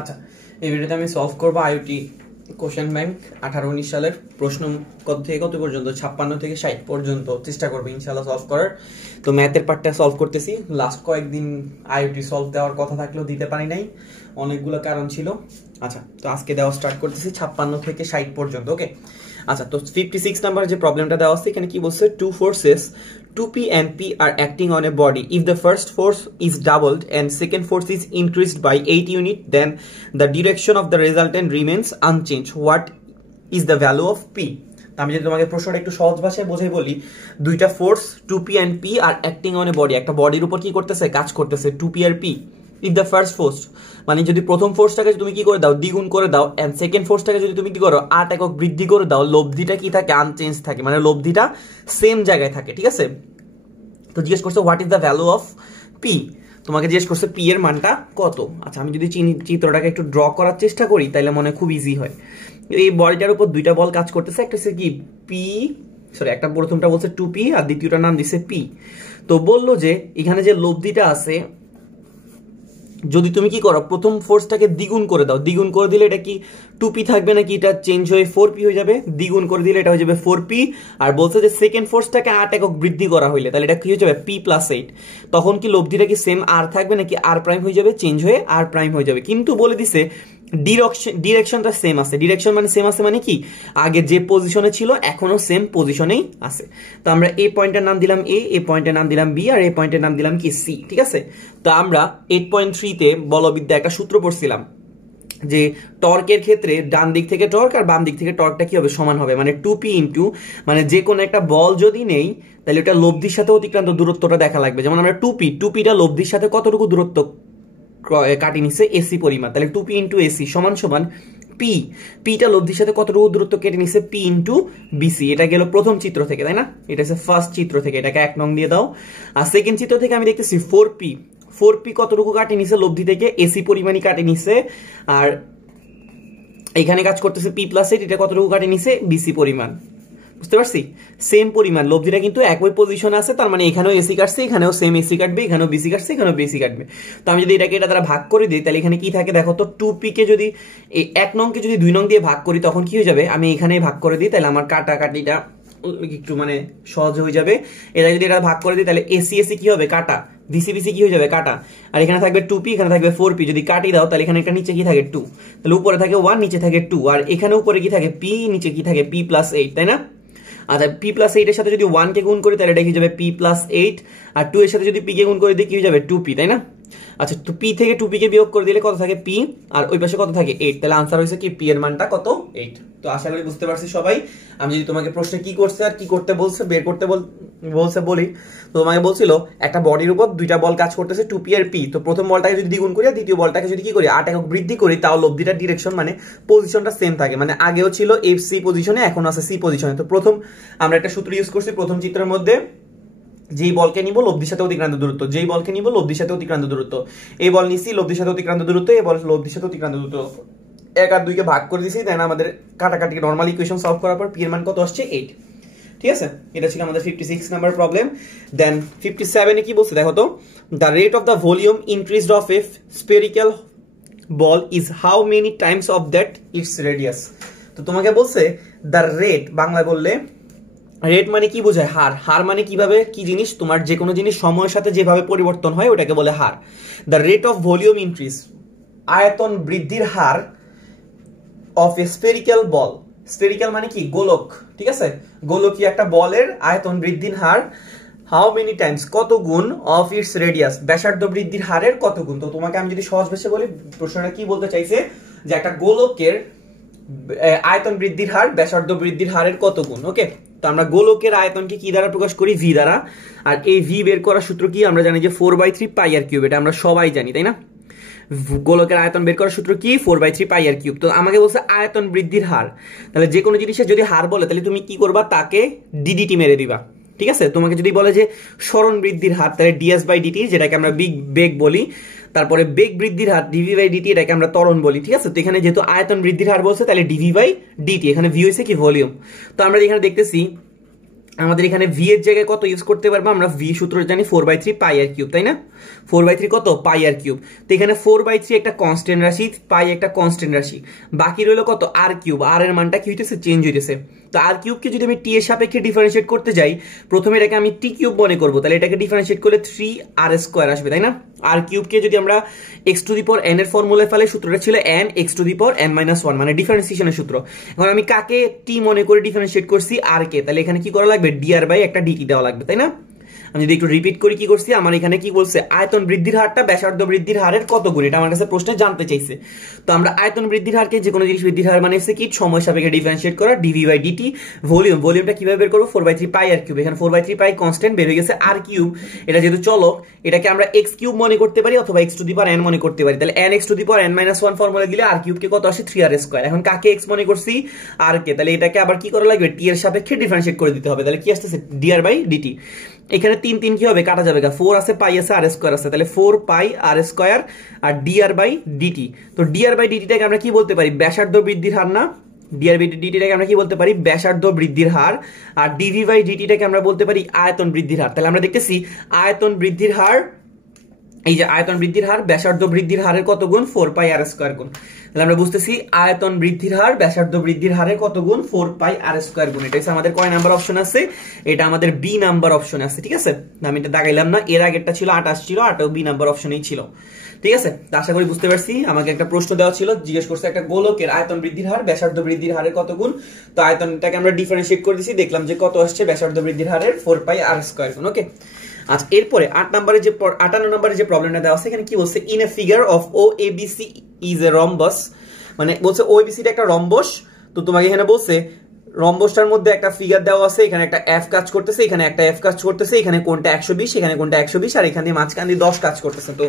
আচ্ছা, এই ভিডিওতে আমি সলভ করবো আইওটি কোশ্চেন ব্যাংক 18-19 সালের প্রশ্ন কত থেকে কত পর্যন্ত 56 থেকে 60 পর্যন্ত চেষ্টা করবো ইনশাআল্লাহ সলভ করার। তো ম্যাথের পার্টটা সলভ করতেছি। লাস্ট কয়েকদিন আইওটি সলভ দেওয়ার কথা থাকলেও দিতে পারি নাই, অনেকগুলো কারণ ছিল। আচ্ছা, তো আজকে দেওয়া স্টার্ট করতেছি 56 থেকে 60 পর্যন্ত। ওকে, আচ্ছা, তো 56 নাম্বার যে প্রবলেমটা দেওয়া আছে এখানে কি বলছে, two forces 2p and p are acting on a body. If the first force is doubled and second force is increased by 8 unit, then the direction of the resultant remains unchanged. What is the value of p? আমি যদি তোমাকে প্রশ্নটা একটু সহজ ভাষায় বোঝাই বলি, দুইটা force 2p and p are acting on a body, একটা বডির উপর কি করতেছে, কাজ করতেছে 2p R p. If the first force মানে যদি প্রথম ফোর্সটাকে তুমি কি করে দাও, দ্বিগুণ করে দাও, এন্ড সেকেন্ড ফোর্সটাকে যদি তুমি কি করো 8 একক বৃদ্ধি করে দাও, লব্ধিটা কি থাকে, আনচেঞ্জ থাকে, মানে লব্ধিটা সেম জায়গায় থাকে। ঠিক আছে, তো জিজ্ঞেস করছে what is the value of P, তোমাকে জিজ্ঞেস করছে পি এর মানটা কত। আচ্ছা, আমি যদি চিত্রটাকে একটু ড্র করার চেষ্টা করি তাহলে মনে খুব ইজি হয়। এই বলটার উপর দুইটা বল কাজ করতেছে, একটা হচ্ছে কি পি, সরি একটা প্রথমটা বলছে 2p আর দ্বিতীয়টার নাম দিছে পি। তো বললো যে এখানে যে লব্ধিটা আছে, যদি তুমি কি করো প্রথম ফোর্সটাকে দ্বিগুণ করে দাও, দ্বিগুণ করে দিলে এটা কি 2p থাকবে নাকি এটা চেঞ্জ হয়ে 4p হয়ে যাবে, দ্বিগুণ করে দিলে এটা হয়ে যাবে 4p। আর বলছে যে সেকেন্ড ফোর্সটাকে 8 একক বৃদ্ধি করা হইলে তাহলে এটা কি হয়ে যাবে p+8, তখন কি লব্ধিটা কি সেম আর থাকবে নাকি আর প্রাইম হয়ে যাবে, চেঞ্জ হয়ে আর প্রাইম হয়ে যাবে। কিন্তু বলে দিছে ডিরেকশনটা সেম আছে, ডিরেকশন মানে সেম আছে মানে কি আগে যে পজিশনে ছিল এখনো সেম পজিশনেই আছে। তো আমরা এই পয়েন্টের নাম দিলাম এ, এই পয়েন্টের নাম দিলাম বি, আর এই পয়েন্টের নাম দিলাম কি সি। ঠিক আছে, তো আমরা 8.3 তে বলবিদ্যা একটা সূত্র পড়ছিলাম যে টর্কের ক্ষেত্রে ডান দিক থেকে টর্ক আর বাম দিক থেকে টর্কটা কি হবে, সমান হবে। মানে 2p ইন্টু, মানে যে কোনো একটা বল যদি নেই তাহলে ওটা লব্ধির সাথে অতিক্রান্ত দূরত্বটা দেখা লাগবে। যেমন আমরা 2pটা লব্ধির সাথে কতটুকু দূরত্ব কাটি নিচ্ছে, এসি পরিমাণ, তাহলে 2p ইন্টু এসি সমান সমান পিটা লব্ধির সাথে কতটুকু দূরত্ব কেটে নিচ্ছে, পি ইন্টু বিসি। এটা গেল প্রথম চিত্র থেকে, তাই না, এটা হচ্ছে ফার্স্ট চিত্র থেকে, এটাকে 1 নং দিয়ে দাও। আর সেকেন্ড চিত্র থেকে আমি দেখতেছি 4p কতটুকু কাটে নিছে লব্ধি থেকে, এসি পরিমাণই কাটে নিছে। আর এখানে কাজ করতেছে p+8, এটা কতটুকু কাটে নিছে, বিসি পরিমাণ। বুঝতে পারছি, সেম পরিমাণ লব্ধিটা কিন্তু একই পজিশন আছে, তার মানে এখানেও এসি কাটছে, এখানেও সেম এসি কাটবে, এখানেও বিসি কাটছে, এখানেও বিসি কাটবে। তো আমি যদি এটাকে এটা দ্বারা ভাগ করে দিই তাহলে এখানে কি থাকে দেখো তো, 2p কে যদি 1 নংকে যদি 2 নং দিয়ে ভাগ করি তখন কি হয়ে যাবে, আমি এখানেই ভাগ করে দিই তাহলে আমার কাটাকাটিটা একটু মানে সহজ হয়ে যাবে। এটা যদি এটা ভাগ করে দিই তাহলে এসি কি হবে, কাটা, বিসি কি হয়ে যাবে, কাটা। আর এখানে থাকবে 2p, এখানে থাকবে 4p, যদি কাটি দাও তাহলে এখানে একটা নিচে কি থাকে 2, তাহলে উপরে থাকে 1, নিচে থাকে 2, আর এখানে উপরে কি থাকে p, নিচে কি থাকে p+8, তাই না। আচ্ছা, p+8 এর সাথে যদি 1 কে গুণ করি তাহলে এটা কি যাবে p+8, আর 2 এর সাথে যদি p কে গুণ করে দিই কি হয়ে যাবে 2p, তাই না। আচ্ছা, তো p থেকে 2p কে বিয়োগ করে দিলে কত থাকে p, আর ওই পাশে কত থাকে 8, তাহলে आंसर হইছে কি p এর মানটা কত 8। তো আশা করি বুঝতে পারছি সবাই। আমি যদি তোমাকে প্রশ্নে কি করছে আর কি করতে বলছে বের করতে বলছে বলি, তো তোমাকে বলছিল একটা বডির উপর দুইটা বল কাজ করতেছে 2p আর p। তো প্রথম বলটাকে যদি দ্বিগুণ করি আর দ্বিতীয় বলটাকে যদি কি করি 8 একক বৃদ্ধি করি, তাও লব্ধিটার ডিরেকশন মানে পজিশনটা সেম থাকে, মানে আগেও ছিল fc পজিশনে, এখন আছে c পজিশনে। তো প্রথম আমরা একটা সূত্র ইউজ করছি, প্রথম চিত্রের মধ্যে যেই বলকে নিব লব্ধির সাথে অতিক্রান্ত দূরত্ব, যেই বলকে নিব লব্ধির সাথে অতিক্রান্ত দূরত্ব, এই বল নিছি লব্ধির সাথে অতিক্রান্ত দূরত্ব, এই বল লব্ধির সাথে অতিক্রান্ত দূরত্ব, 1 আর 2 কে ভাগ করে দিয়েছি, তাই না। আমাদের কাটাকাটি নরমাল ইকুয়েশন সলভ করার পর p এর মান কত আসছে 8। ঠিক আছে, এটা ছিল আমাদের 56 নাম্বার প্রবলেম। দেন 57 এ কি বলছে দেখো তো, the rate of the volume increased of a spherical ball is how many Times of that it's radius. তো তোমাকে বলছে দ্য রেট, বাংলায় বললে রেট মানে কি বোঝায়, হার। হার মানে কিভাবে কি জিনিস, তোমার যে কোনো জিনিস সময়ের সাথে যেভাবে পরিবর্তন হয় ওটাকে বলে হার। The rate of volume increase, আয়তন বৃদ্ধির হার, of a spherical ball, spherical মানে কি গোলক, ঠিক আছে, গোলকীয় একটা বলের আয়তন বৃদ্ধির হার, হাউ মেনি টাইমস কত গুণ, অফ ইটস রেডিয়াস ব্যাসার্ধ বৃদ্ধির হারের কত গুণ। তো তোমাকে আমি যদি সহজ ভাষায় বলি, প্রশ্নটা কি বলতে চাইছে যে একটা গোলকের আয়তন বৃদ্ধির হার ব্যাসার্ধ বৃদ্ধির হারের কত গুণ। ওকে, তো আমরা গোলকের আয়তনকে কি দ্বারা প্রকাশ করি, ভি দ্বারা। আর এই ভি বের করার সূত্র কি, আমরা জানি যে 4/3 পাই আর কিউব, এটা আমরা সবাই জানি, তাই না। গোলকের আয়তন বের করার সূত্র কি, 4/3 পাই আর কিউব। তো আমাকে বলছে আয়তন বৃদ্ধির হার, তাহলে যে কোনো জিনিসের যদি হার বলে তাহলে তুমি কি করবা, তাকে ডিডিটি মেরে দিবা। ঠিক আছে, তোমাকে যদি বলে যে সরণ বৃদ্ধির হার, তাহলে ds/dt, যেটাকে আমরা বেগ বলি, তারপরে বেগ বৃদ্ধির হার dv/dt, এটাকে আমরা ত্বরণ বলি। ঠিক আছে, তো এখানে যেহেতু আয়তন বৃদ্ধির হার বলছে তাহলে dv/dt, এখানে v হইছে কি ভলিউম। তো আমরা এখানে দেখতেছি আমাদের এখানে ভি এর জায়গায় কত ইউজ করতে পারবো আমরা? ভি সূত্র জানি 4/3 পাই আর কিউব, তাই না? 4/3 কত? পাই আর কিউব। তো এখানে 4/3 একটা কনস্ট্যান্ট রাশি, পাই একটা কনস্ট্যান্ট রাশি, বাকি রইল কত? আর কিউব। আর এর মানটা কি হইতেছে? চেঞ্জ হইতেছে। তো আর কিউবকে যদি আমি টি এর সাপেক্ষে ডিফারেন্সিয়েট করতে যাই, প্রথমে এটাকে আমি টি কিউব মনে করবো, তাহলে এটাকে ডিফারেন্সিয়েট করলে 3r² আসবে, তাই না? আর কিউবকে যদি আমরা x⁴n এর ফর্মুলায় ফেলে, সূত্রটা ছিল n x⁴n-1, মানে ডিফারেন্সিয়েশনের সূত্র। এখন আমি কাকে টি মনে করে ডিফারেন্সিয়েট করছি? আর কে। তাহলে এখানে কি করা লাগবে? dr/ একটা dt দেওয়া লাগবে, তাই না? আমি যদি একটু রিপিট করি কি করছি, আমার এখানে কি বলছে? আয়তন বৃদ্ধির হারটা ব্যাসার্ধ বৃদ্ধির হারের কত গুণ, এটা আমার কাছে প্রশ্নে জানতে চাইছে। তো আমরা আয়তন বৃদ্ধির হারকে যে কোনো জিনিস বৃদ্ধির হার মানে হচ্ছে কি? সময় সাপেক্ষে ডিফারেন্সিয়েট করা, dv/dt। ভলিউমটা কিভাবে বের করবো? 4/3 পাই আর কিউব। এখানে 4/3 পাই কনস্ট্যান্ট, বের হয়ে গেছে আর কিউব। এটা যেহেতু চলক, এটাকে আমরা x কিউব মনে করতে পারি অথবা x⁴n মনে করতে পারি। তাহলে n x⁴n-1 ফর্মুলা দিলে আর কিউবকে কত আসে? 3r²। এখন কাকে x মনে করছি? আর কে। তাহলে এটাকে আবার কি করা লাগবে? টি এর সাপেক্ষে ডিফারেন্সিয়েট করে দিতে হবে। তাহলে কি আসতেছে? dr/dt। এখানে 3 কি হবে? কাটা যাবে। 4 আছে, পাই আছে, r² আছে, তাহলে 4 পাই r² আর dr/dt। তো dr/dt-টাকে আমরা কি বলতে পারি? ব্যাসার্ধ বৃদ্ধির হার না? dr/dt-টাকে আমরা কি বলতে পারি? ব্যাসার্ধ বৃদ্ধির হার। আর dv/dt-টাকে আমরা বলতে পারি আয়তন বৃদ্ধির হার। তাহলে আমরা দেখতেছি আয়তন বৃদ্ধির হার, এই যে আয়তন বৃদ্ধির হার ব্যাসার্ধ বৃদ্ধির হারের কত গুণ? 4 পাই r² গুণ। তাহলে আমরা বুঝতেছি আয়তন বৃদ্ধির হার ব্যাসার্ধ বৃদ্ধির হারের কত গুণ? 4 পাই r² গুণ। এটা হচ্ছে আমাদের কয় নাম্বার অপশন আছে? এটা আমাদের বি নাম্বার অপশন আছে, ঠিক আছে? আমি এটা দাগাইলাম না, এর আগেরটা ছিল 28 ছিল, 8ও বি নাম্বার অপশনেই ছিল, ঠিক আছে? তো আশা করি বুঝতে পারছি। আমাকে একটা প্রশ্ন দেওয়া ছিল, জিজ্ঞেস করছে একটা গোলকের আয়তন বৃদ্ধির হার ব্যাসার্ধ বৃদ্ধির হারের কত গুণ। তো আয়তনটাকে আমরা ডিফারেন্সিয়েট করে দিছি, দেখলাম যে কত আসছে? ব্যাসার্ধ বৃদ্ধির হারের 4 পাই r² গুণ। ওকে, আচ্ছা এরপরে 58 নম্বরে যে প্রবলেমটা দেওয়া আছে, এখানে কি বলছে? In a figure of OABC is a rhombus, মানে বলছে OABC টা একটা রম্বস। তো তোমাকে এখানে বলছে রম্বসটার মধ্যে একটা ফিগার দেওয়া আছে, এখানে একটা f কাজ করতেছে, এখানে একটা f কাজ করতেছে, এখানে কোনটা 120, এখানে কোনটা 120, আর এখানে মাঝখান দিয়ে 10 কাজ করতেছে। তো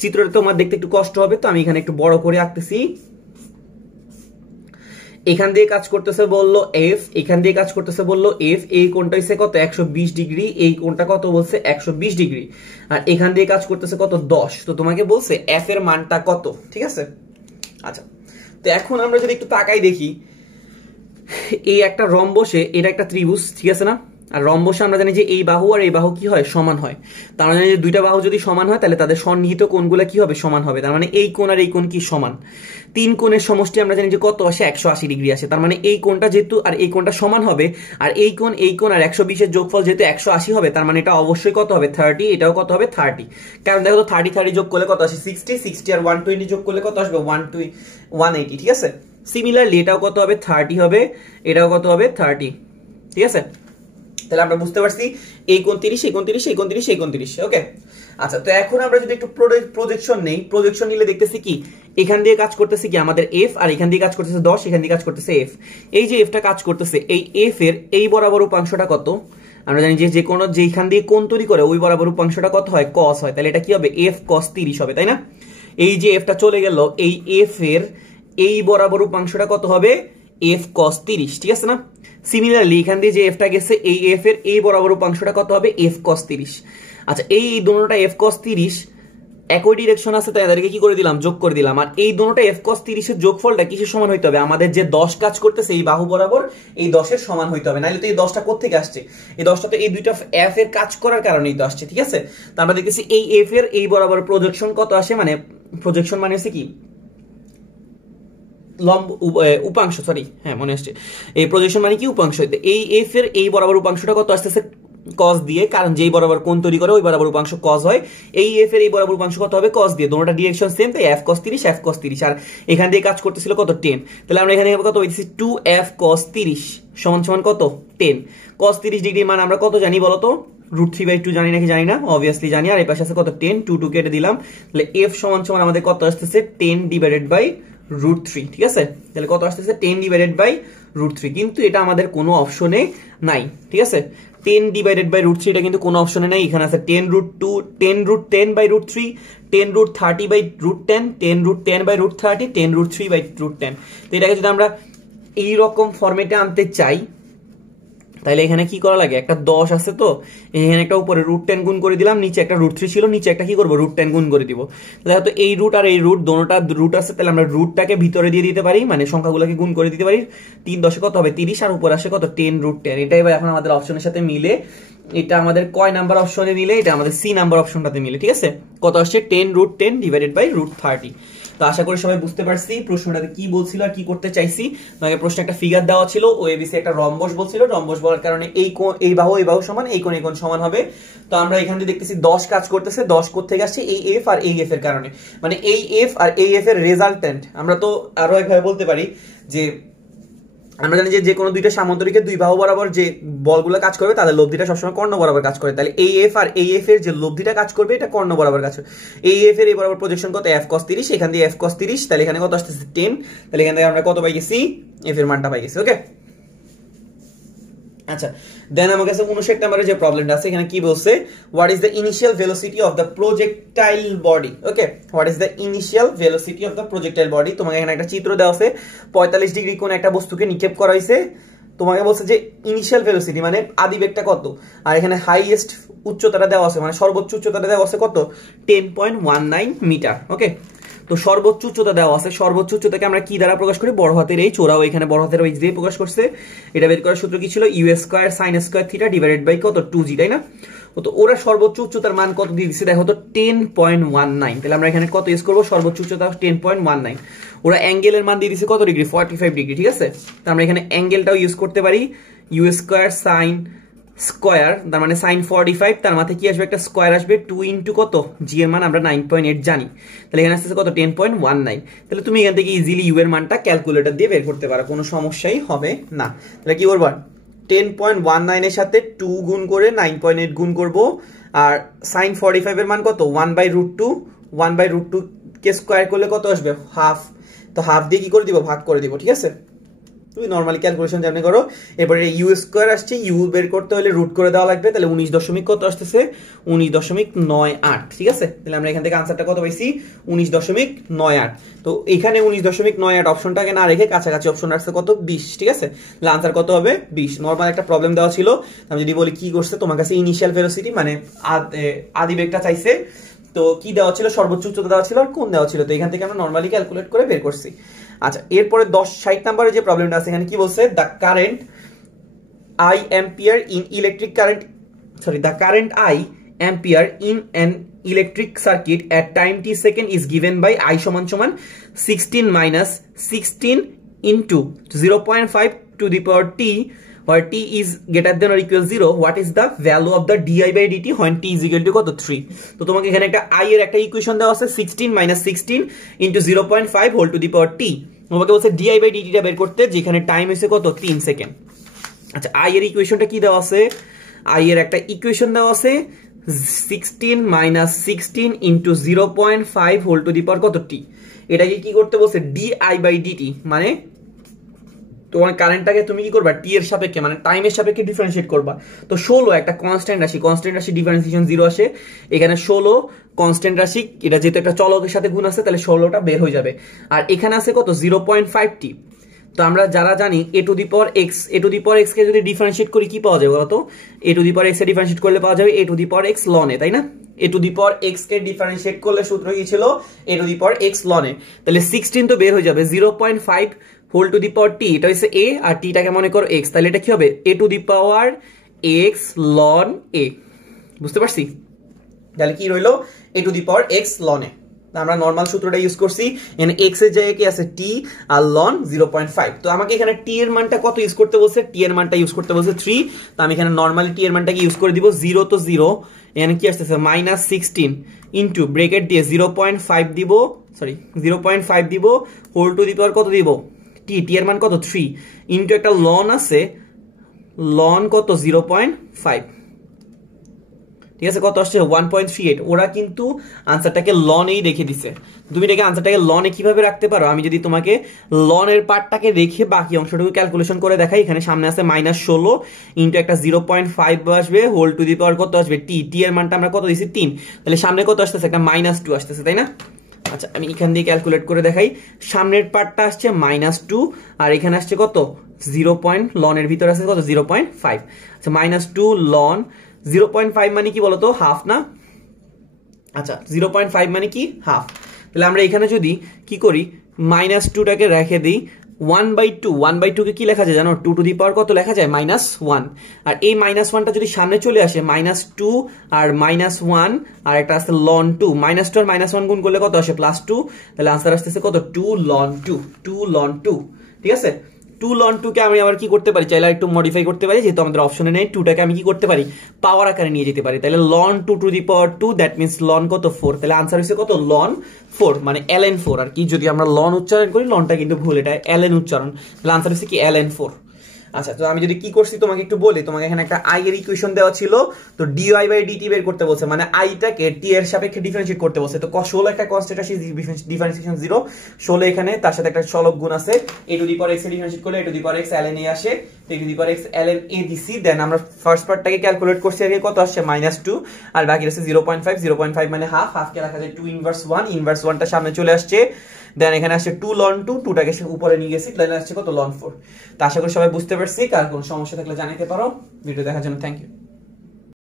চিত্রটা তোমার দেখতে একটু কষ্ট হবে, তো আমি এখানে একটু বড় করে আঁকতেছি। এখান দিয়ে কাজ করতেছে বললো এফ, এখান দিয়ে কাজ করতেছে বললো এফ। এই কোণটা হইছে কত? 120 ডিগ্রি। এই কোণটা কত বলছে? 120 ডিগ্রি। আর এখান দিয়ে কাজ করতেছে কত? 10। তো তোমাকে বলছে এফ এর মানটা কত, ঠিক আছে? আচ্ছা, তো এখন আমরা যদি একটু তাকাই দেখি, এই একটা রম্বসে, এটা একটা ত্রিভুজ, ঠিক আছে না? আর রম্বসে আমরা জানি যে এই বাহু আর এই বাহু কি হয়? সমান হয়। তার মানে যে দুইটা বাহু যদি সমান হয়, তাহলে তাদের সন্নিহিত কোণগুলো কি হবে? সমান হবে। তার মানে এই কোণ আর এই কোণ কি সমান? 3 কোণের সমষ্টি আমরা জানি যে কত আসে? 180 ডিগ্রি আসে। তার মানে এই কোণটা যেহেতু আর এই কোণটা সমান হবে, আর এই কোণ আর 120 এর যোগফল যেহেতু 180 হবে, তার মানে এটা অবশ্যই কত হবে? 30। এটাও কত হবে? 30। কারণ দেখো তো 30 যোগ করলে কত আসে? 60 আর 120 যোগ করলে কত আসবে? 180, ঠিক আছে? সিমিলারলি এটাও কত হবে? 30 হবে, এটাও কত হবে? 30, ঠিক আছে? তাহলে আমরা বুঝতে পারছি এই কোণ 30, এই কোণ 30, এই কোণ 30, এই কোণ 30। ওকে, আচ্ছা, তো এখন আমরা যদি একটু প্রজেকশন নেই, প্রজেকশন নিলে দেখতেছি কি এখান দিয়ে কাজ করতেছে কি আমাদের এফ, আর এখান দিয়ে কাজ করতেছে 10, এখান দিয়ে কাজ করতেছে এফ। এই যে এফটা কাজ করতেছে, এই এফ এর এই বরাবর উপাংশটা কত? আমরা জানি যে কোনো যেখান দিয়ে কোণ তৈরি করে ওই বরাবর উপাংশটা কত হয়? cos হয়। তাহলে এটা কি হবে? f cos 30 হবে, তাই না? এই যে এফটা চলে গেল, এই এফ এর এই বরাবর উপাংশটা কত হবে? f cos 30, ঠিক আছে না? সিমিলারলি এখান দিয়ে যে এফটা গেছে, এই এফ এর এই বরাবর উপাংশটা কত হবে? f cos 30। আচ্ছা, এই দুটোটা f cos 30 একই ডিরেকশন আছে, তাই এদেরকে কি করে দিলাম? যোগ করে দিলাম। আর এই দুটোটা f cos 30 এর যোগফলটা কিসের সমান হইতে হবে? আমাদের যে 10 কাজ করতেছে এই বাহু বরাবর, এই 10 এর সমান হইতে হবে। নাইলে তো এই 10টা কোথা থেকে আসছে? এই 10টা তো এই দুইটা f এর কাজ করার কারণেই তো আসছে, ঠিক আছে? তো আমরা দেখতেছি এই f এর এই বরাবর প্রজেকশন কত আসে, মানে প্রজেকশন মানে হচ্ছে কি লম্ব উপাংশ, সরি, হ্যাঁ মনে আসছে, এই প্রজেকশন মানে কি উপাংশ। এই এফ এর এই বরাবর উপাংশটা কত আসতেছে? cos দিয়ে, কারণ যেই বরাবর কোণ তৈরি করে ওই বরাবর উপাংশ cos হয়। এই এফ এর এই বরাবর উপাংশ কত হবে? cos দিয়ে। দুটোটা ডিরেকশন সেম, তাই f cos 30, f cos 30। আর এখান দিয়ে কাজ করতেছিল কত? 10। তাহলে আমরা এখানে কত পাইছি? 2f cos 30 সমান সমান কত? 10। cos 30 ডিগ্রি মান আমরা কত জানি বলো তো? √3/2 জানি নাকি জানি না? অবভিয়াসলি জানি। আর এই পাশে আছে কত? 10, 2 কেটে দিলাম। তাহলে f সমান সমান আমাদের কত আসতেছে? 10/√3, ঠিক আছে? তাহলে কত আসতেছে? 10/√3। কিন্তু এটা আমাদের কোনো অপশনে নাই, ঠিক আছে? 10/√3 এটা কিন্তু কোনো অপশনে নাই। এখানে আছে 10√2, 10√10/√3, 10√30/10, 10√10/30, 10√3/10। তো এটাকে যদি আমরা এইরকম ফরম্যাটে আনতে চাই, তাইলে এখানে কি করা লাগে, একটা 10 আছে তো এখানে একটা উপরে √10 গুণ করে দিলাম, নিচে একটা √3 ছিল, নিচে একটা কি করবো √10 গুণ করে দিব। তাহলে তো এই রুট আর এই রুট দোনোটা রুট আছে, তাহলে আমরা রুটটাকে ভিতরে দিয়ে দিতে পারি, মানে সংখ্যাগুলোকে গুণ করে দিতে পারি। 3 10 কত হবে 30, আর উপর আসে কত 10√10। এটাই ভাই এখন আমাদের অপশনের সাথে মিলে, এটা আমাদের কয় নাম্বার অপশনে মিলে, এটা আমাদের সি নাম্বার অপশনটাতে মিলে। ঠিক আছে, কত আসছে 10√10 ডিভাইডেড বাই √30। তো আশা করি সবাই বুঝতে পারছি প্রশ্নটাতে কি বলছিল আর কি করতে চাইছি। মানে প্রশ্নে একটা ফিগার দেওয়া ছিল, ও এবিসি একটা রম্বস বলছিল, রম্বস বলার কারণে এই বাহু সমান, এই কোণ সমান হবে। তো আমরা এখান থেকে দেখতেছি 10 কাজ করতেছে, 10 কোথা থেকে আসছে, এই এফ আর এই এফ এর কারণে, মানে এই এফ আর এই এফ এর রেজাল্টেন্ট। আমরা তো আরো একভাবে বলতে পারি যে আমরা জানি যে কোনো দুইটা সামান্তরিকের দুই বাহু বরাবর যে বলগুলো কাজ করবে তাদের লব্ধিটা সবসময় কর্ণ বরাবর কাজ করে। তাহলে এই এফ আর এই এফ এর যে লব্ধিটা কাজ করবে এটা কর্ণ বরাবর কাজ করবে। এই এফ এর এই বরাবর প্রজেকশন কত f cos 30, এখান দিয়ে f cos 30, তাহলে এখানে কত আসতেছে 10, তাহলে এখান থেকে আমরা কত পাই গেছি, এফ এর মানটা পাই গেছি। ওকে, আচ্ছা দেন আমার কাছে 59 নম্বরে যে প্রবলেমটা আছে এখানে কি বলছে, what is the initial velocity of the projectile body. Okay, what is the initial velocity of the projectile body. তোমাকে এখানে একটা চিত্র দেওয়া আছে, 45 ডিগ্রি কোণ একটা বস্তুকে নিক্ষেপ করা হয়েছে। তোমাকে বলছে যে ইনিশিয়াল ভেলোসিটি মানে আদি বেগটা কত, আর এখানে হাইয়েস্ট উচ্চতাটা দেওয়া আছে, মানে সর্বোচ্চ উচ্চতাটা দেওয়া আছে কত 10.19 মিটার। ওকে, তো সর্বোচ্চ উচ্চতা দেওয়া আছে, সর্বোচ্চ উচ্চতাকে আমরা কি দ্বারা প্রকাশ করি, বড় হাতের এইচ, ওরাও এখানে বড় হাতের এইচ দিয়ে প্রকাশ করছে। এটা বের করার সূত্র কি ছিল, u² sin² theta divided by কত 2g, তাই না? তো ওরা সর্বোচ্চ উচ্চতার মান কত দিয়ে দিচ্ছে দেখো তো 10.19, তাহলে আমরা এখানে কত ইউজ করবো, সর্বোচ্চ উচ্চতা 10.19। ওরা অ্যাঙ্গেলের মান দিয়ে দিচ্ছে কত ডিগ্রি, 45 ডিগ্রি। ঠিক আছে, তো আমরা এখানে অ্যাঙ্গেলটাও ইউজ করতে পারি, u² sin স্কয়ার, তার মানে sin 45, তার মাথায় কি আসবে, একটা স্কয়ার আসবে, 2 ইন্টু কত জি এর মান আমরা 9.8 জানি, তাহলে এখানে আসছে কত 10.19। তাহলে তুমি এখান থেকে ইজিলি ইউ এর মানটা ক্যালকুলেটর দিয়ে বের করতে পারো, কোনো সমস্যাই হবে না। তাহলে কি করবো, 10.19 এর সাথে 2 গুণ করে 9.8 গুণ করবো, আর sin 45 এর মান কত 1/√2, 1/√2 কে স্কয়ার করলে কত আসবে হাফ, তো হাফ দিয়ে কি করে দিব, ভাগ করে দিব। ঠিক আছে, তুমি নরমালি ক্যালকুলেশন যেমনি করো। এরপরে u² আসছে, ইউ বের করতে হলে রুট করে দেওয়া লাগবে, তাহলে 19 দশমিক কত আসতেছে 19.98। ঠিক আছে, তাহলে আমরা এখান থেকে আনসারটা কত পাইছি 19.98। তো এখানে 19.98 অপশনটাকে না রেখে কাছাকাছি অপশন রাখছে কত 20। ঠিক আছে, তাহলে আনসার কত হবে 20। নরমাল একটা প্রবলেম দেওয়া ছিল, আমি যদি বলি কি করছে, তোমার কাছে ইনিশিয়াল ভেলোসিটি মানে আদি বেগটা চাইছে, তো কি দেওয়া ছিল, সর্বোচ্চ উচ্চতা দেওয়া ছিল আর কোণ দেওয়া ছিল, তো এখান থেকে আমরা নরমালি ক্যালকুলেট করে বের করছি। আচ্ছা, এরপরে 60 নম্বরে যে প্রবলেমটা আছে এখানে কি বলছে, the current I ampere in electric current, sorry, the current I ampere in an electric circuit at time t second is given by I সমান 16 minus 16 into 0.5 to the power t, where t is greater than or equal 0. What is the value of the di by dt when t is equal to কত 3? তো তোমাকে এখানে একটা I এর একটা equation দেওয়া আছে, 16 minus 16 into 0.5 whole to the power t। তোমাকে বলছে di by dt টা বের করতে, যেখানে টাইম হইছে কত 3 সেকেন্ড। আচ্ছা, I এর ইকুয়েশনটা কি দেওয়া আছে, I এর একটা ইকুয়েশন দেওয়া আছে 16 minus 16 into 0.5 whole to the power কত t। এটাকে কি করতে বলছে, di by dt, মানে তোমার কারেন্টটাকে তুমি কি করবা, টি এর সাপেক্ষে মানে টাইমের সাপেক্ষে ডিফারেন্সিয়েট করবা। তো 16 একটা কনস্ট্যান্ট রাশি, কনস্ট্যান্ট রাশি ডিফারেন্সিয়েশন 0 আসে, এখানে 16 কনস্ট্যান্ট রাশি, এটা যেহেতু একটা চলকের সাথে গুণ আছে তাহলে 16টা বের হয়ে যাবে। আর এখানে আছে কত 0.5 টি। তো আমরা যারা জানি a two the power x, a two the power x কে যদি ডিফারেন্সিয়েট করি কি পাওয়া যাবে বলতো, a two the power x K differentiate করলে পাওয়া যাবে a two the power x ln a, তাই না? a two the power x K differentiate করলে সূত্র কি ছিল, a two the power x ln a, তাহলে 16 তো বের হয়ে যাবে, 0.5 whole to the power t, এটা হচ্ছে a, আর t টাকে মনে করো x, তাহলে এটা কি হবে a two the power x ln a। বুঝতে পারছি? তাহলে কি রইলো a two the power x ln a। আমরা নরমাল সূত্রটা ইউজ করছি, এখানে x এর জায়গায় কি আছে t আর ln 0.5। তো আমাকে এখানে t এর মানটা কত ইউজ করতে বলছে, t এর মানটা ইউজ করতে বলছে 3। তো আমি এখানে নরমালি t এর মানটাকে ইউজ করে দিব, 0 তো 0, এখানে কি আসতেছে -16 ইনটু ব্র্যাকেট দিয়ে 0.5 দিব, সরি 0.5 দিব হোল টু দি পাওয়ার কত দিব t, t এর মান কত 3 ইনটু একটা ln আছে, ln কত 0.5। ঠিক আছে, কত আসছে 1.38। ওরা কিন্তু আনসারটাকে লন এই রেখে দিছে, তুমি এটাকে আনসারটাকে লন এ কিভাবে রাখতে পারো, আমি যদি তোমাকে লন এর পার্টটাকে রেখে বাকি অংশটুকু ক্যালকুলেশন করে দেখাই, এখানে সামনে আছে -16 ইনটু একটা 0.5 আসবে হোল টু দি পাওয়ার কত আসবে t, t এর মানটা আমরা কত দিছি 3, তাহলে সামনে কত আসতেছে একটা -2 আসতেছে, তাই না? আচ্ছা আমি এখান দিয়ে ক্যালকুলেট করে দেখাই, সামনের পার্টটা আসছে -2 আর এখানে আসছে কত 0. লনের ভিতর আছে কত 0.5। আচ্ছা -2 লন 0.5 মানে কি বলতো হাফ না? আচ্ছা 0.5 মানে কি হাফ। তাহলে আমরা এখানে যদি কি করি -2টাকে রেখে দিই 1/2, 1/2 কে কি লেখা যায় জানো? 2 টু দি পাওয়ার কত লেখা যায় -1। আর এই -1টা যদি সামনে চলে আসে -2 আর -1 আর একটা আছে ln 2, -2 আর -1 গুণ করলে কত আসে +2, তাহলে आंसर আসতেছে কত 2 ln 2, 2 ln 2। ঠিক আছে, 2 ln 2 কে আমি আবার কি করতে পারি, চাইলে একটু মডিফাই করতে পারি, যেহেতু আমাদের অপশনে নেই 2টাকে আমি কি করতে পারি পাওয়ার আকারে নিয়ে যেতে পারি। তাহলে ln 2 two the power 2 that means ln কত 4, তাহলে आंसर হইছে কত ln 4 মানে ln 4। আর কি যদি আমরা ln উচ্চারণ করি লনটা কিন্তু ভুল, এটা ln উচ্চারণ, তাহলে आंसर হইছে কি ln 4। আচ্ছা তো আমি যদি কি করছি তোমাকে একটু বলি, তোমাকে এখানে একটা i এর ইকুয়েশন দেওয়া ছিল, তো dy/dt বের করতে বলছে, মানে i টাকে t এর সাপেক্ষে ডিফারেন্সিয়েট করতে বলছে। তো 16 একটা কনস্ট্যান্ট আছে ডিফারেন্সিয়েশন 0, 16 এখানে তার সাথে একটা চলক গুণ আছে a two the power x A differentiate করলে a two the power x ln a আসে, তো a two the power x ln a দিছি। দেন আমরা ফার্স্ট পার্টটাকে ক্যালকুলেট করছি, আগে কত আসছে -2 আর বাকি আছে 0.5, 0.5 মানে হাফ, হাফ কে রাখা যায় 2 ইনভার্স 1, ইনভার্স 1টা সামনে চলে আসছে। দেন এখানে আসছে 2 ln 2, 2টাকে উপরে নিয়ে গেছি, তাহলে আসছে কত ln 4। তো আশা করি সবাই বুঝতে পারছি, কার কোনো সমস্যা থাকলে জানাতে পারো। ভিডিও দেখার জন্য থ্যাংক ইউ।